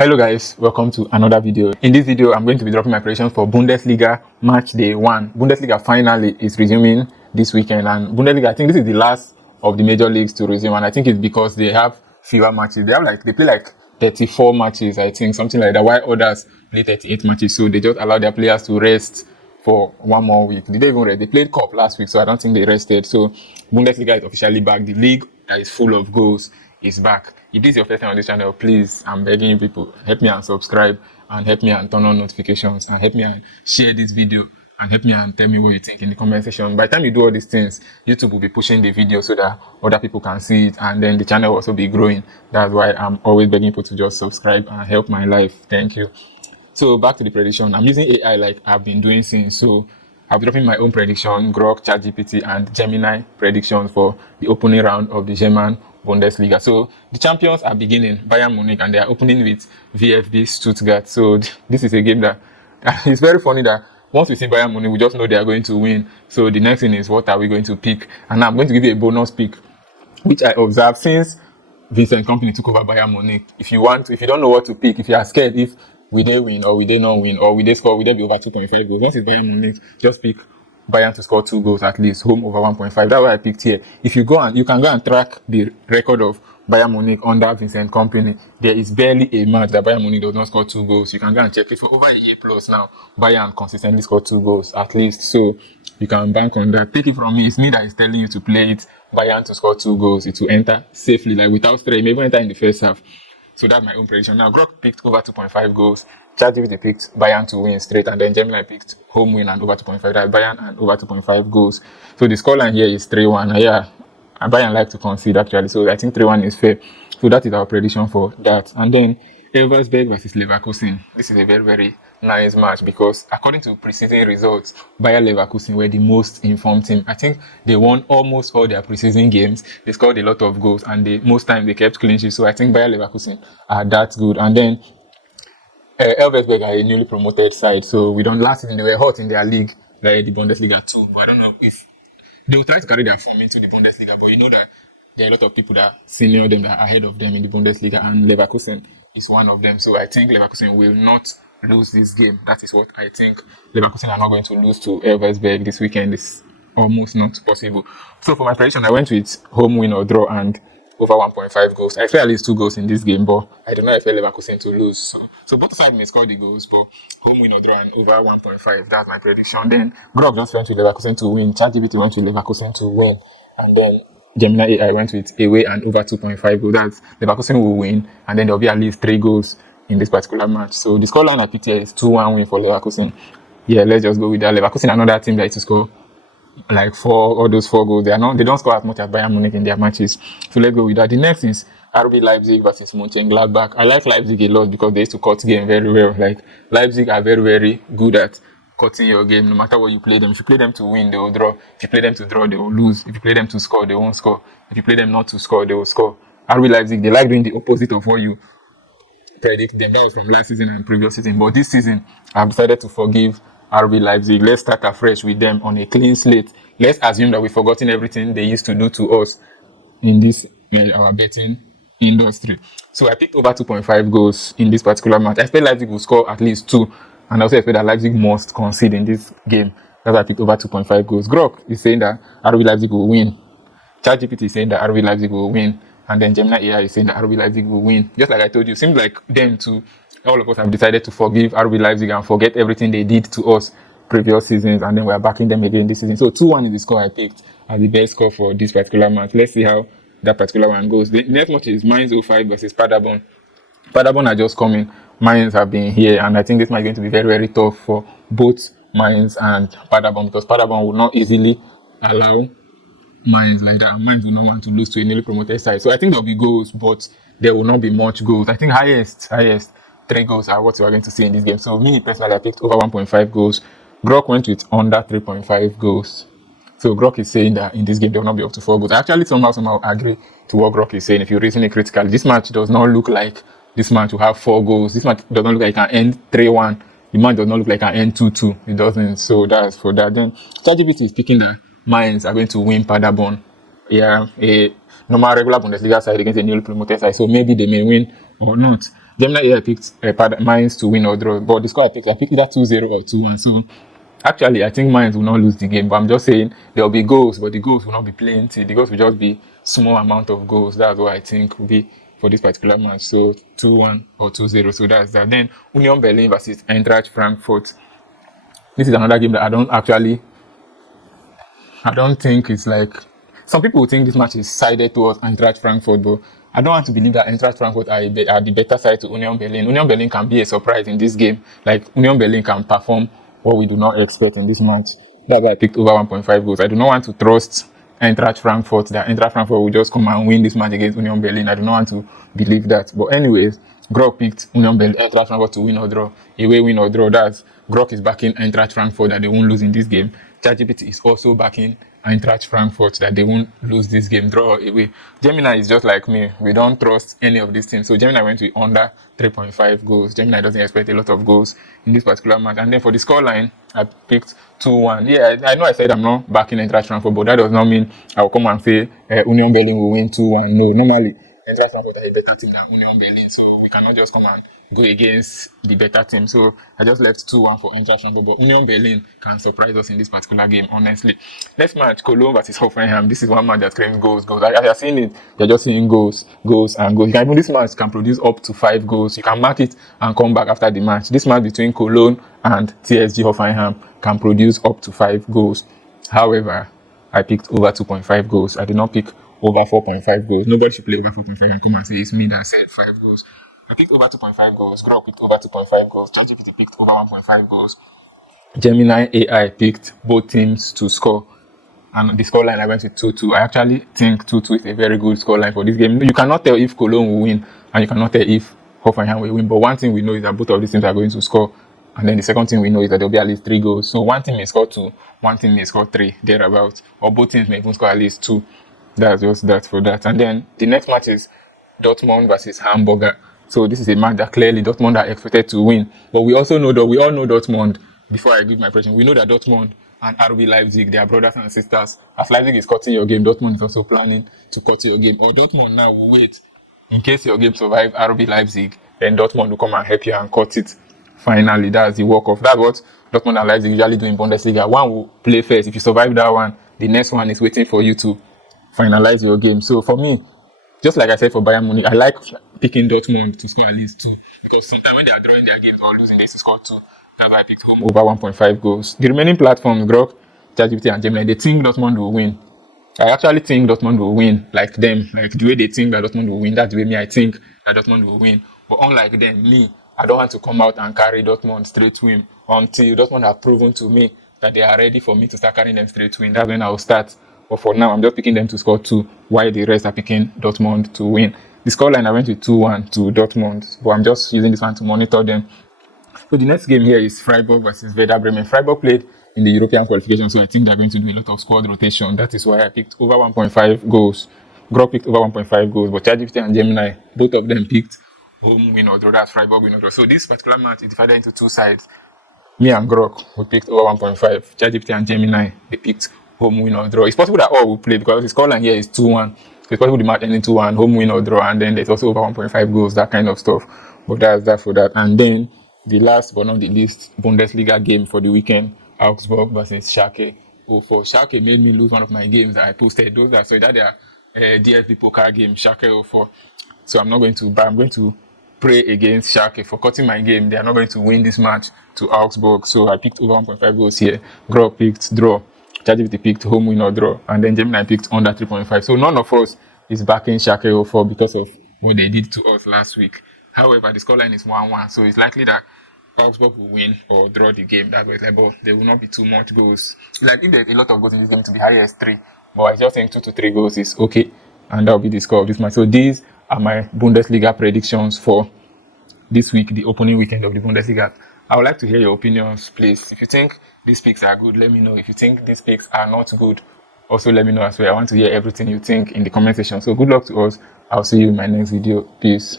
Hello guys, welcome to another video. In this video, I'm going to be dropping my predictions for Bundesliga Matchday 1. Bundesliga finally is resuming this weekend, and Bundesliga, I think this is the last of the major leagues to resume, and I think it's because they have fewer matches. They play like 34 matches, I think, something like that, while others play 38 matches, so they just allow their players to rest for one more week. They didn't even rest. They played Cup last week, so I don't think they rested. So Bundesliga is officially back. The league that is full of goals is back. If this is your first time on this channel, please, I'm begging you people, help me and subscribe, and help me and turn on notifications, and help me and share this video, and help me and tell me what you think in the comment section. By the time you do all these things, YouTube will be pushing the video so that other people can see it, and then the channel will also be growing. That's why I'm always begging people to just subscribe and help my life. Thank you. So back to the prediction. I'm using AI like I've been doing since. So I'll be dropping my own prediction, Grok, ChatGPT, and Gemini predictions for the opening round of the German Bundesliga. So the champions are beginning, Bayern Munich, and they are opening with VfB Stuttgart. So this is a game that it's very funny that once we see Bayern Munich, we just know they are going to win. So the next thing is, what are we going to pick? And now I'm going to give you a bonus pick, which I observed since Vincent Kompany took over Bayern Munich. If you don't know what to pick, if you are scared if we they win or we they not win or we they score, we they be over 2.5 goals. Once it's Bayern Munich, just pick Bayern to score 2 goals at least, home over 1.5. That's what I picked here. If you go and you can go and track the record of Bayern Munich under Vincent Kompany, there is barely a match that Bayern Munich does not score 2 goals. You can go and check it for over a year plus now. Bayern consistently score 2 goals at least, so you can bank on that. Take it from me, it's me that is telling you to play it. Bayern to score 2 goals, it will enter safely, like without stress. It may even enter in the first half. So that's my own prediction. Now, Grok picked over 2.5 goals. ChatGPT picked Bayern to win straight, and then Gemini picked home win and over 2.5. That's Bayern and over 2.5 goals. So the scoreline here is 3-1. Yeah, and Bayern like to concede actually. So I think 3-1 is fair. So that is our prediction for that. And then Elversberg versus Leverkusen. This is a very, very nice match because according to preseason results, Bayer Leverkusen were the most informed team. I think they won almost all their preseason games. They scored a lot of goals, and most time they kept clean sheets. So I think Bayer Leverkusen are that good. And then Elversberg are a newly promoted side. So last season they were hot in their league, like the Bundesliga too. But I don't know if they will try to carry their form into the Bundesliga. But you know that there are a lot of people that senior them, that are ahead of them in the Bundesliga, and Leverkusen is one of them. So I think Leverkusen will not lose this game. That is what I think. Leverkusen are not going to lose to Elversberg this weekend. It's almost not possible. So for my prediction, I went with home win or draw and over 1.5 goals. I expect at least 2 goals in this game, but I do not expect Leverkusen to lose. So both sides may score the goals, but home win or draw and over 1.5. That's my prediction. Then Grog just went with Leverkusen to win. ChatGPT went with Leverkusen to win, and then Gemini AI went with away and over 2.5 goals. That's Leverkusen will win, and then there will be at least 3 goals in this particular match. So the scoreline I picked here is 2-1 win for Leverkusen. Yeah, let's just go with that. Leverkusen, another team that is to score like 4 goals. They don't score as much as Bayern Munich in their matches. So let's go with that. The next is RB Leipzig versus Mönchengladbach. I like Leipzig a lot because they used to cut game very well. Like Leipzig are very, very good at cutting your game no matter what you play them. If you play them to win, they will draw. If you play them to draw, they will lose. If you play them to score, they won't score. If you play them not to score, they will score. RB Leipzig, they like doing the opposite of what you predict them. That was from last season and previous season. But this season, I've decided to forgive RB Leipzig. Let's start afresh with them on a clean slate. Let's assume that we've forgotten everything they used to do to us in this our betting industry. So I picked over 2.5 goals in this particular match. I expect Leipzig will score at least 2, and I also expect that Leipzig must concede in this game. That's why I picked over 2.5 goals. Grok is saying that RB Leipzig will win. ChatGPT is saying that RB Leipzig will win, and then Gemini AI is saying that RB Leipzig will win. Just like I told you, seems like them too. All of us have decided to forgive RB Leipzig and forget everything they did to us previous seasons, and then we are backing them again this season. So 2-1 is the score I picked as the best score for this particular match. Let's see how that particular one goes. The next match is Mainz 05 versus Paderborn. Paderborn are just coming. Mainz have been here, and I think this match is going to be very, very tough for both Mainz and Paderborn because Paderborn will not easily allow Mainz like that. Mainz will not want to lose to a newly promoted side. So I think there will be goals, but there will not be much goals. I think highest 3 goals are what we are going to see in this game. So me personally, I picked over 1.5 goals. Grok went with under 3.5 goals. So Grok is saying that in this game, they will not be up to 4 goals. I actually somehow agree to what Grok is saying. If you reason it critically, this match does not look like this match will have 4 goals. This match does not look like it can end 3-1. The match does not look like it can end 2-2. It doesn't. So that's for that. Then ChatGPT is picking that Mainz are going to win Paderborn. Yeah, a normal regular Bundesliga side against a newly promoted side. So maybe they may win or not. Gemini AI picked Mainz to win or draw, but the score I picked either 2-0 or 2-1. So actually, I think Mainz will not lose the game, but I'm just saying there will be goals, but the goals will not be plenty. The goals will just be small amount of goals. That's what I think will be for this particular match. So 2-1 or 2-0. So that's that. Then Union Berlin versus Eintracht Frankfurt. This is another game that I don't think it's like, some people think this match is sided towards Eintracht Frankfurt, but I don't want to believe that Eintracht Frankfurt are the better side to Union Berlin. Union Berlin can be a surprise in this game. Like, Union Berlin can perform what we do not expect in this match. That's why I picked over 1.5 goals. I do not want to trust Eintracht Frankfurt, that Eintracht Frankfurt will just come and win this match against Union Berlin. I do not want to believe that. But anyways, Grok picked Union Berlin, Eintracht Frankfurt to win or draw. Away win or draw. That's Grok is backing Eintracht Frankfurt that they won't lose in this game. ChatGPT is also backing Eintracht Frankfurt that they won't lose this game, draw or away. Gemini is just like me. We don't trust any of these things. So Gemini went to under 3.5 goals. Gemini doesn't expect a lot of goals in this particular match. And then for the scoreline, I picked 2-1. Yeah, I know I said I'm not backing Eintracht Frankfurt, but that does not mean I'll come and say Union Berlin will win 2-1. No, normally Eintracht Frankfurt are a better team than Union Berlin, so we cannot just come and go against the better team. So I just left 2-1 for Eintracht Frankfurt, but Union Berlin can surprise us in this particular game, honestly. Next match, Cologne versus Hoffenheim. This is one match that claims goals. As you're seeing it, you're just seeing goals, and goals. Even this match can produce up to 5 goals. You can mark it and come back after the match. This match between Cologne and TSG Hoffenheim can produce up to 5 goals. However, I picked over 2.5 goals. I did not pick over 4.5 goals. Nobody should play over 4.5 and come and say it's me that said 5 goals. I picked over 2.5 goals. Grok picked over 2.5 goals. ChatGPT picked over 1.5 goals. Gemini AI picked both teams to score. And the scoreline I went with 2-2. I actually think 2-2 is a very good scoreline for this game. You cannot tell if Cologne will win, and you cannot tell if Hoffenheim will win. But one thing we know is that both of these teams are going to score. And then the second thing we know is that there will be at least 3 goals. So one team may score 2, one team may score 3, thereabouts. Or both teams may even score at least 2. That's just that for that. And then the next match is Dortmund versus Hamburger. So this is a match that clearly Dortmund are expected to win. But we all know Dortmund. Before I give my prediction, we know that Dortmund and RB Leipzig, they are brothers and sisters. As Leipzig is cutting your game, Dortmund is also planning to cut your game. Or Dortmund now will wait. In case your game survives RB Leipzig, then Dortmund will come and help you and cut it. Finally, that's the walk-off. That's what Dortmund and Leipzig usually do in Bundesliga. One will play first. If you survive that one, the next one is waiting for you to finalize your game. So for me, just like I said for Bayern Munich, I like picking Dortmund to score at least 2. Because sometimes when they are drawing their games or losing, they score 2. That's why I picked home over 1.5 goals. The remaining platforms, Grok, ChatGPT, and Gemini, they think Dortmund will win. I actually think Dortmund will win, like them. Like the way they think that Dortmund will win, that's the way me I think that Dortmund will win. But unlike them, me, I don't want to come out and carry Dortmund straight to win until Dortmund have proven to me that they are ready for me to start carrying them straight to win. That's when I will start. But for now, I'm just picking them to score 2, while the rest are picking Dortmund to win. The scoreline, I went with 2-1 to Dortmund, but I'm just using this one to monitor them. So the next game here is Freiburg versus Werder Bremen. Freiburg played in the European qualification, so I think they're going to do a lot of squad rotation. That is why I picked over 1.5 goals. Grok picked over 1.5 goals, but ChatGPT and Gemini, both of them picked home win or draw. That's Freiburg win or draw. So this particular match is divided into 2 sides. Me and Grok, we picked over 1.5. ChatGPT and Gemini, they picked home win or draw. It's possible that all will play because the scoreline here is 2-1. It's possible the match ending 2-1, home win or draw, and then there's also over 1.5 goals, that kind of stuff. But that's that for that. And then the last but not the least Bundesliga game for the weekend, Augsburg versus Schalke 04. Schalke made me lose one of my games that I posted. Those that saw that they are DFB poker game, Schalke 04. So I'm going to pray against Schalke for cutting my game. They are not going to win this match to Augsburg. So I picked over 1.5 goals here. Grok picked draw. ChatGPT picked home win or draw. And then Gemini picked under 3.5. So none of us is backing Schalke 04 because of what they did to us last week. However, the scoreline is 1-1. So it's likely that Augsburg will win or draw the game. That way, but there will not be too much goals. Like if there's a lot of goals in this game, to be higher as 3. But I just think 2 to 3 goals is okay. And that will be the score of this match. So these are my Bundesliga predictions for this week, the opening weekend of the Bundesliga. I would like to hear your opinions, please. If you think these picks are good, let me know. If you think these picks are not good, also let me know as well. I want to hear everything you think in the comment section. So good luck to us. I'll see you in my next video. Peace.